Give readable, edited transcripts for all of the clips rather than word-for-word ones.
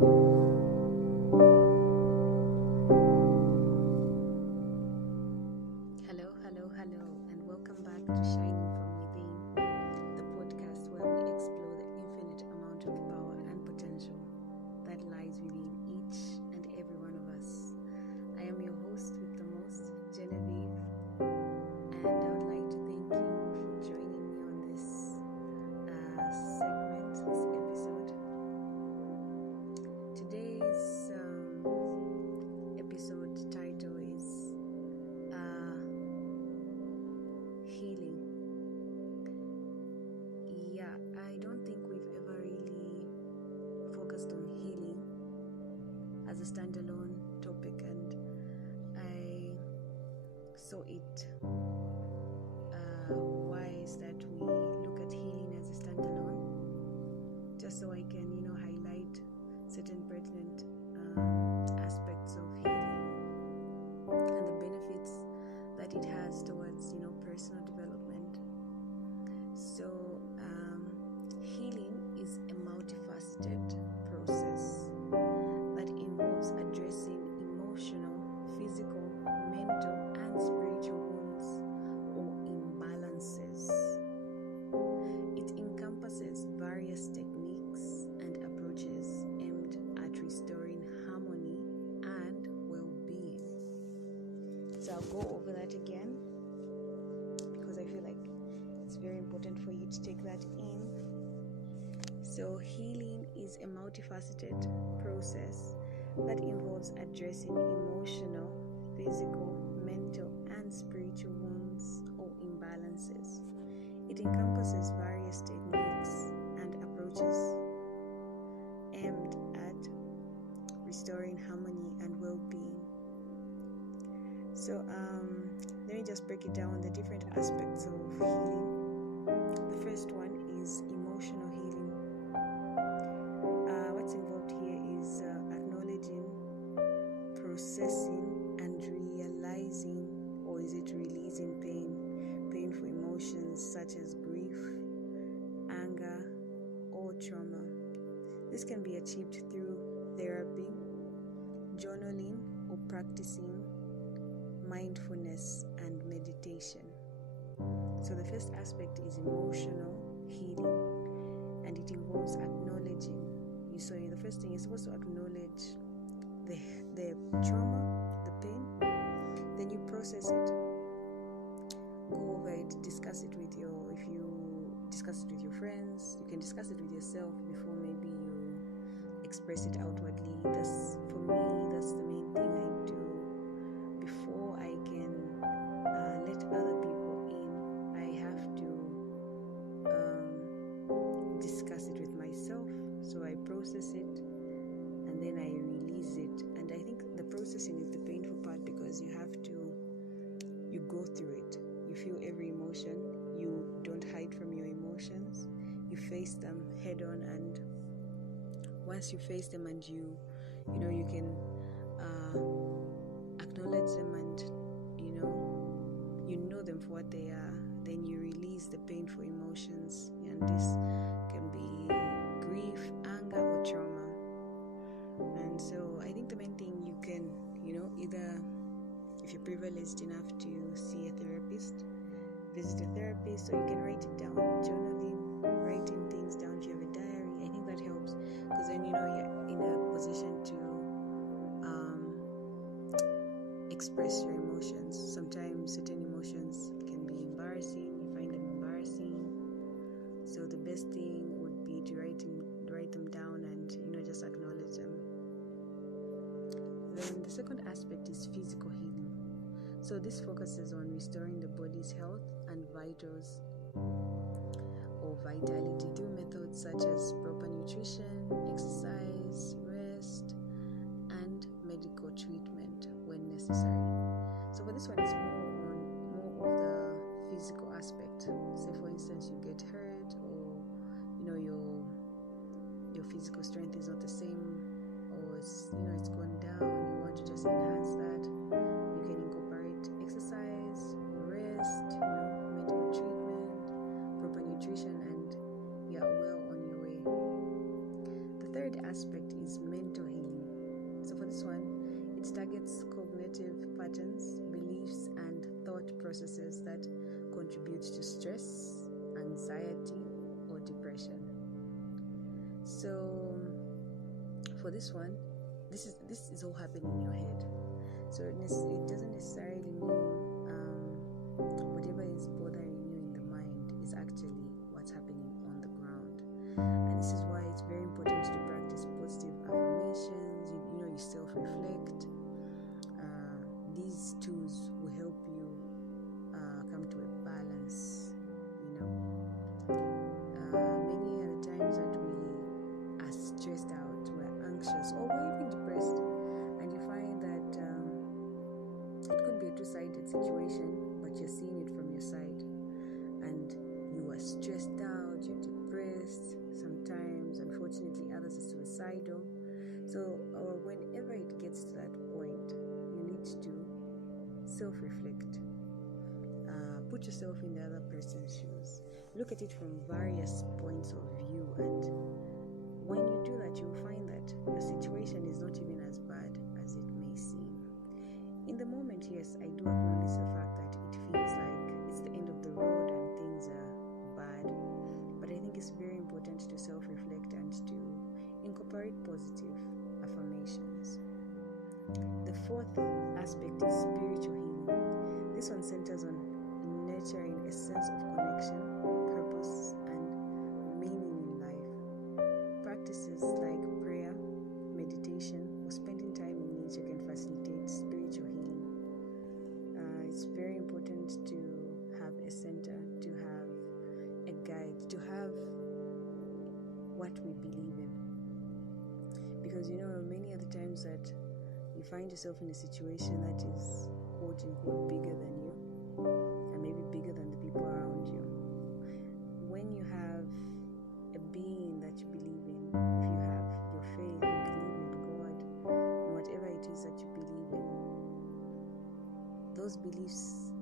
Hello, and welcome back to Shining from Within, the podcast where we explore the infinite amount of power and potential that lies within each and every one of us. I am your host with the most, Genevieve, and I would like to thank you for joining me on this segment, this episode. Today's episode title is healing. Yeah, I don't think we've ever really focused on healing as a standalone topic, and I saw it wise that we look at healing as a standalone, just so I can, highlight certain pertinent aspects of healing and the benefits that it has towards, personal development. So, healing is a multifaceted process that involves addressing emotional, physical, mental, and spiritual wounds or imbalances. It encompasses various techniques and approaches aimed at restoring harmony and well-being. So I'll go over that again because I feel like it's very important for you to take that in. So healing is a multifaceted process that involves addressing emotional, physical, mental, and spiritual wounds or imbalances. It encompasses various techniques and approaches aimed at restoring harmony and well-being. So let me just break it down, the different aspects of healing. The first one is emotional healing. What's involved here is acknowledging, processing, and realizing, or is it releasing painful emotions such as grief, anger, or trauma. This can be achieved through therapy, journaling, or practicing mindfulness and meditation. So the first aspect is emotional healing, and it involves acknowledging. So the first thing, you're supposed to acknowledge the trauma, the pain, then you process it, go over it, discuss it with if you discuss it with your friends, you can discuss it with yourself before maybe you express it outwardly. That's, for me, that's the main thing I do. Before I can let other people in, I have to discuss it with myself. So I process it and then I release it. And I think the processing is the painful part, because you go through it. You feel every emotion. You don't hide from your emotions. You face them head on, and once you face them and you can acknowledge them, and you know them for what they are, then you release the painful emotions, and this can be grief, anger, or trauma. And so I think the main thing, you can either, if you're privileged enough to see a therapist, visit a therapist, or you can write it down, journaling, writing things down. If you have a diary, I think that helps, because then you're in a position to express your emotions. Sometimes certain emotions can be embarrassing, you find them embarrassing, so the best thing would be to write them down and just acknowledge them. Then the second aspect is physical healing. So this focuses on restoring the body's health and vitals or vitality through methods such as proper nutrition, exercise, rest, and medical treatment when necessary. So for this one, it's more of the physical aspect. Say for instance, you get hurt, or your physical strength is not the same, or it's gone down, you want to just enhance that. You can incorporate exercise, rest, medical treatment, proper nutrition, and you're well on your way. The third third aspect is mental healing. So for this one, it targets cognitive patterns, beliefs, and thought processes that contribute to stress, anxiety, or depression. So for this one, this is all happening in your head. So it doesn't necessarily mean whatever is bothering you in the mind is actually what's happening on the ground. And this is why it's very important to practice positive affirmations. You self-reflect. These tools will help you come to a balance. Many are the times that we are stressed out, we're anxious, or we're even depressed, and you find that it could be a two-sided situation, but you're seeing it from your side, and you are stressed out, you're depressed. Sometimes, unfortunately, others are suicidal. So whenever it gets to that point, you need to self-reflect. Put yourself in the other person's shoes. Look at it from various points of view, and when you do that, you'll find that your situation is not even as bad as it may seem. In the moment, yes, I do acknowledge the fact that it feels like it's the end of the road and things are bad, but I think it's very important to self-reflect and to incorporate positive affirmations. The fourth aspect is spiritual healing. This one centers on nurturing a sense of connection, purpose, and meaning in life. Practices like prayer, meditation, or spending time in nature can facilitate spiritual healing. It's very important to have a center, to have a guide, to have what we believe in. Because many other times that you find yourself in a situation that is quote unquote bigger than you, and maybe bigger than the people around you. When you have a being that you believe in, if you have your faith, you believe in God, and whatever it is that you believe in, those beliefs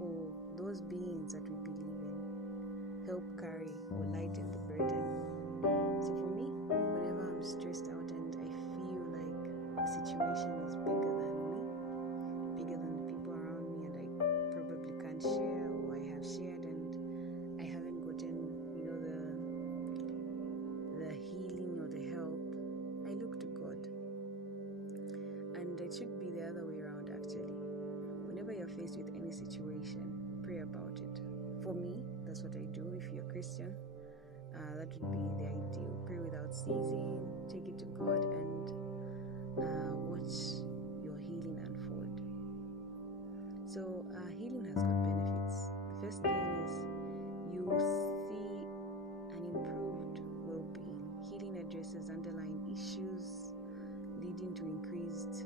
or those beings that we believe in help carry or lighten the burden. So for me, whenever I'm stressed out and I feel like the situation is bigger than me, bigger than the people around me, and I probably can't share, or I have shared and I haven't gotten the healing or the help, I look to God. And it should be the other way around, actually. Whenever you're faced with any situation, pray about it. For me, that's what I do. If you're a Christian, that would be the ideal. Pray without ceasing, take it to God, and watch your healing unfold. So healing has got benefits. The first thing is you see an improved well-being. Healing addresses underlying issues, leading to increased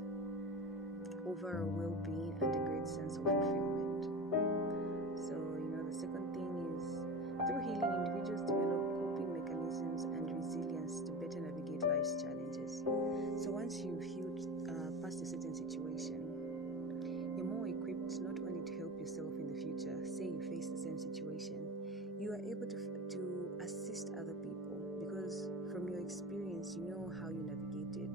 overall well-being and a great sense of fulfillment. So the second thing is, through healing, individuals develop coping mechanisms and resilience to better navigate life's challenges. So once you've healed past a certain situation, you're more equipped not only to help yourself in the future. Say you face the same situation, you are able to assist other people, because from your experience, you know how you navigated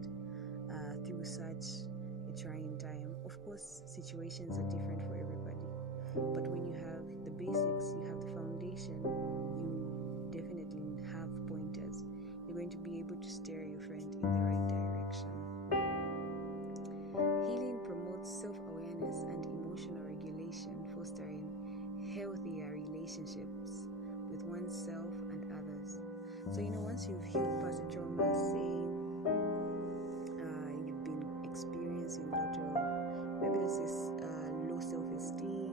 through such a trying time. Of course, situations are different for everybody, but when you have the basics, you have the foundation, you definitely have pointers. You're going to be able to steer your friend in the right direction. Healing promotes self-awareness and emotional regulation, fostering healthier relationships with oneself and others. So once you've healed past the trauma, say you've been experiencing a lot of, maybe this is low self-esteem,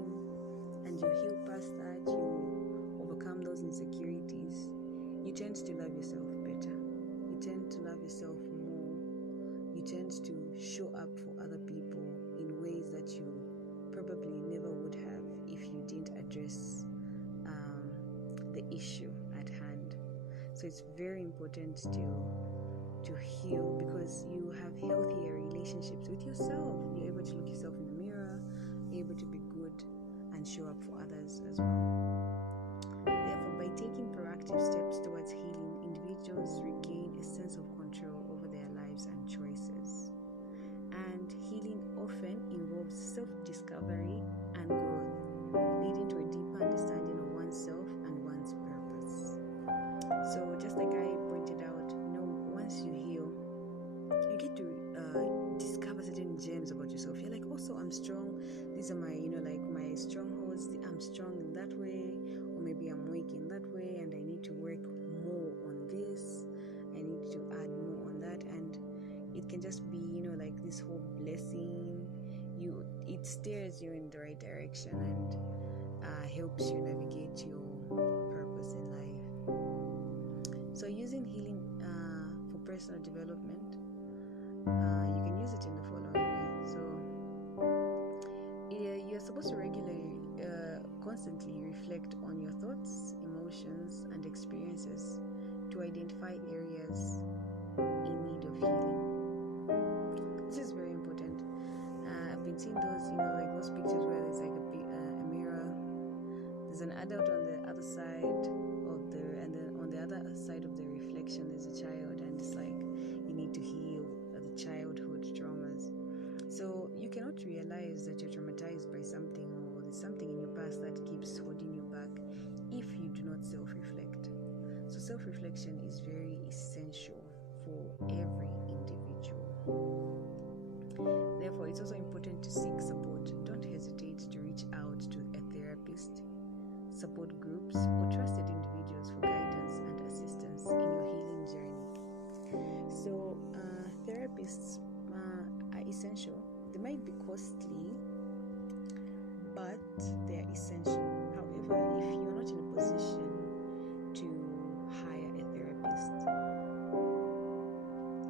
and you heal past that, you overcome those insecurities, you tend to love yourself better, you tend to love yourself more, you tend to show up for other people in ways that you probably never would have if you didn't address the issue at hand. So it's very important to heal, because you have healthier relationships with yourself. You're able to look yourself in the mirror, you're able to be good and show up for others as well. Therefore, by taking proactive steps towards healing, individuals regain a sense of control these are my, like my strongholds. I'm strong in that way, or maybe I'm weak in that way, and I need to work more on this. I need to add more on that, and it can just be, like this whole blessing. It steers you in the right direction and helps you navigate your purpose in life. So using healing for personal development, you can use it in the following way. So you're supposed to regularly, constantly reflect on your thoughts, emotions, and experiences to identify areas in need of healing. This is very important. I've been seeing those, like those pictures where there's like a mirror. There's an adult on the other side and then on the other side of the reflection there's a child, and it's like you need to heal the childhood traumas. So you cannot realize that you're traumatized by something, or there's something in your past that keeps holding you back, if you do not self-reflect. So self-reflection is very essential for every individual. Therefore, it's also important to seek support. Don't hesitate to reach out to a therapist, support groups, or trusted individuals for guidance and assistance in your healing journey. So therapists are essential. They might be costly, but they are essential. However, if you're not in a position to hire a therapist,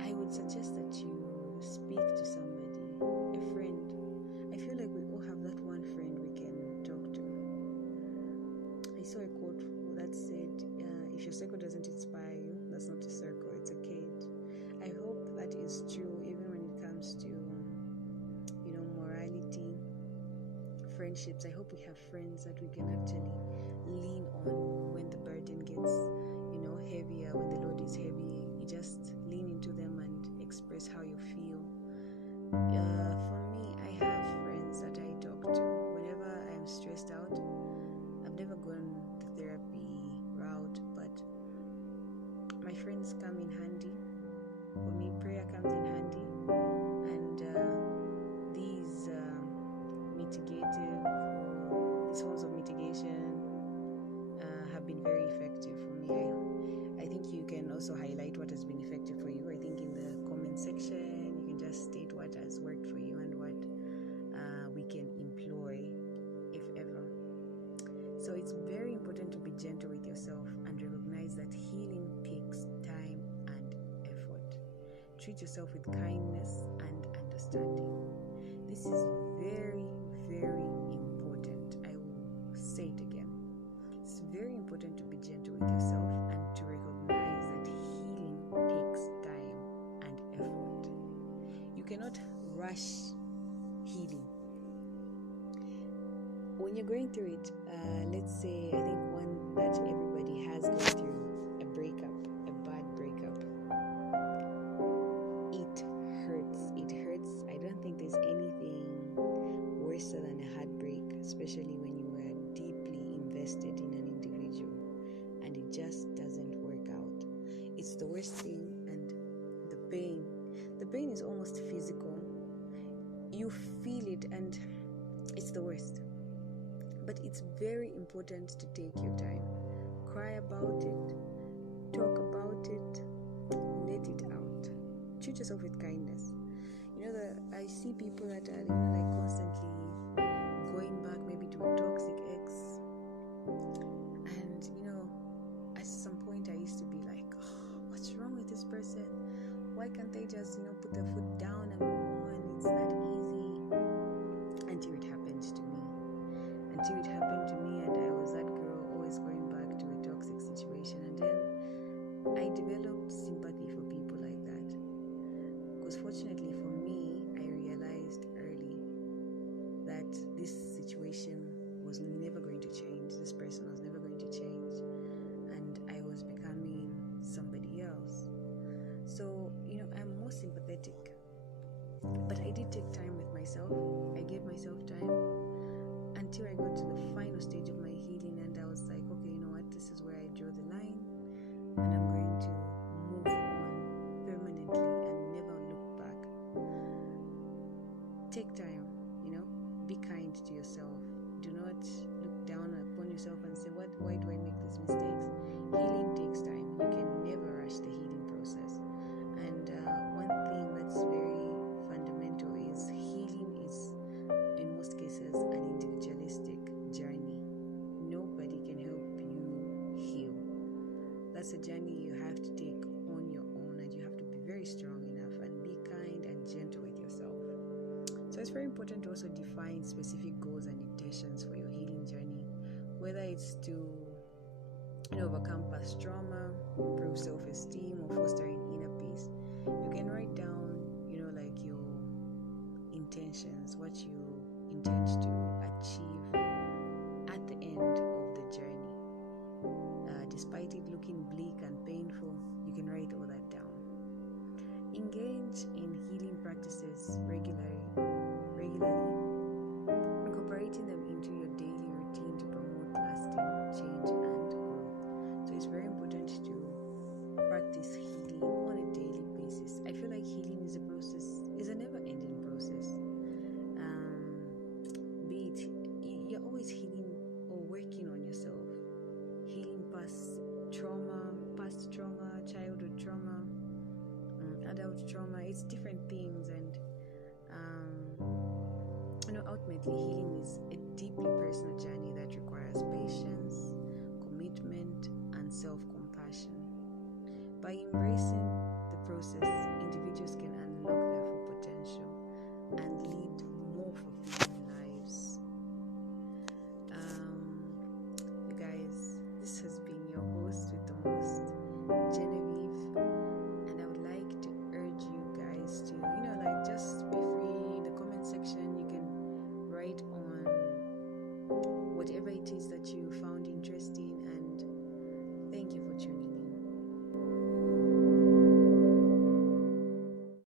I would suggest that you speak to somebody, a friend. I feel like we all have that one friend we can talk to. I saw a quote that said, if your circle doesn't inspire you, that's not a circle, it's a cage. I hope that is true even when it comes to morality, friendships. I hope we have friends that we can actually lean on when the burden gets heavier, when the load is heavy. You just lean into them and express how you feel. For me, I have friends that I talk to whenever I'm stressed out. I've never gone the therapy route, but my friends come in handy. For me, prayer comes in handy, and these forms of mitigation have been very effective for me. I think you can also highlight what has been effective for you. I think in the comment section you can just state what has worked for you and what we can employ, if ever. So it's very important to be gentle with yourself and recognize that healing takes time and effort. Treat yourself with kindness and understanding. This is very, very important. I will say it again. It's very important to be gentle with yourself and to recognize that healing takes time and effort. You cannot rush healing. When you're going through it, let's say, I think one that everybody has gone through, a breakup, a bad breakup. It hurts. I don't think there's anything worse than a heartbreak, especially when you were deeply invested in an individual and it just doesn't work out. It's the worst thing, and the pain is almost physical. You feel it and it's the worst. But it's very important to take your time. Cry about it, talk about it, let it out. Treat yourself with kindness. I see people that are like constantly going back maybe to a toxic ex, and at some point I used to be like, what's wrong with this person? Why can't they just put their foot down and move on? It's not easy. Until it happened to me, and I was that girl always going back to a toxic situation, and then I developed sympathy for people like that, because fortunately for me, I realized early that this situation was never going to change. This person was never going to change, and I was becoming somebody else. So I'm more sympathetic, but I did take time with myself. I gave myself time until I got to the final stage of my healing, and I was like, okay, you know what, this is where I draw the line, and I'm going to move on permanently and never look back. Take time, be kind to yourself. Do not look down upon yourself and say, why do I make these mistakes? Healing takes time. You can never rush the healing process. And one thing that's very fundamental is healing is, in most cases, an individualistic journey. Nobody can help you heal. That's a journey you have to take on your own, and you have to be very strong enough and be kind and gentle with yourself. So it's very important to also define specific goals and intentions for your healing journey, whether it's to overcome past trauma, improve self-esteem, or fostering inner peace. You can write down, like your intentions, what you intend to achieve at the end of the journey. Despite it looking bleak and painful, you can write all that down. Engage in healing practices regularly, incorporating them into your daily routine to promote lasting change and growth. So it's very important to practice healing on a daily basis. I feel like healing is a never-ending process. Be it you're always healing or working on yourself, healing past trauma, childhood trauma, adult trauma. It's different things, and ultimately healing is a deeply personal journey that requires patience, commitment, and self-compassion. By embracing the process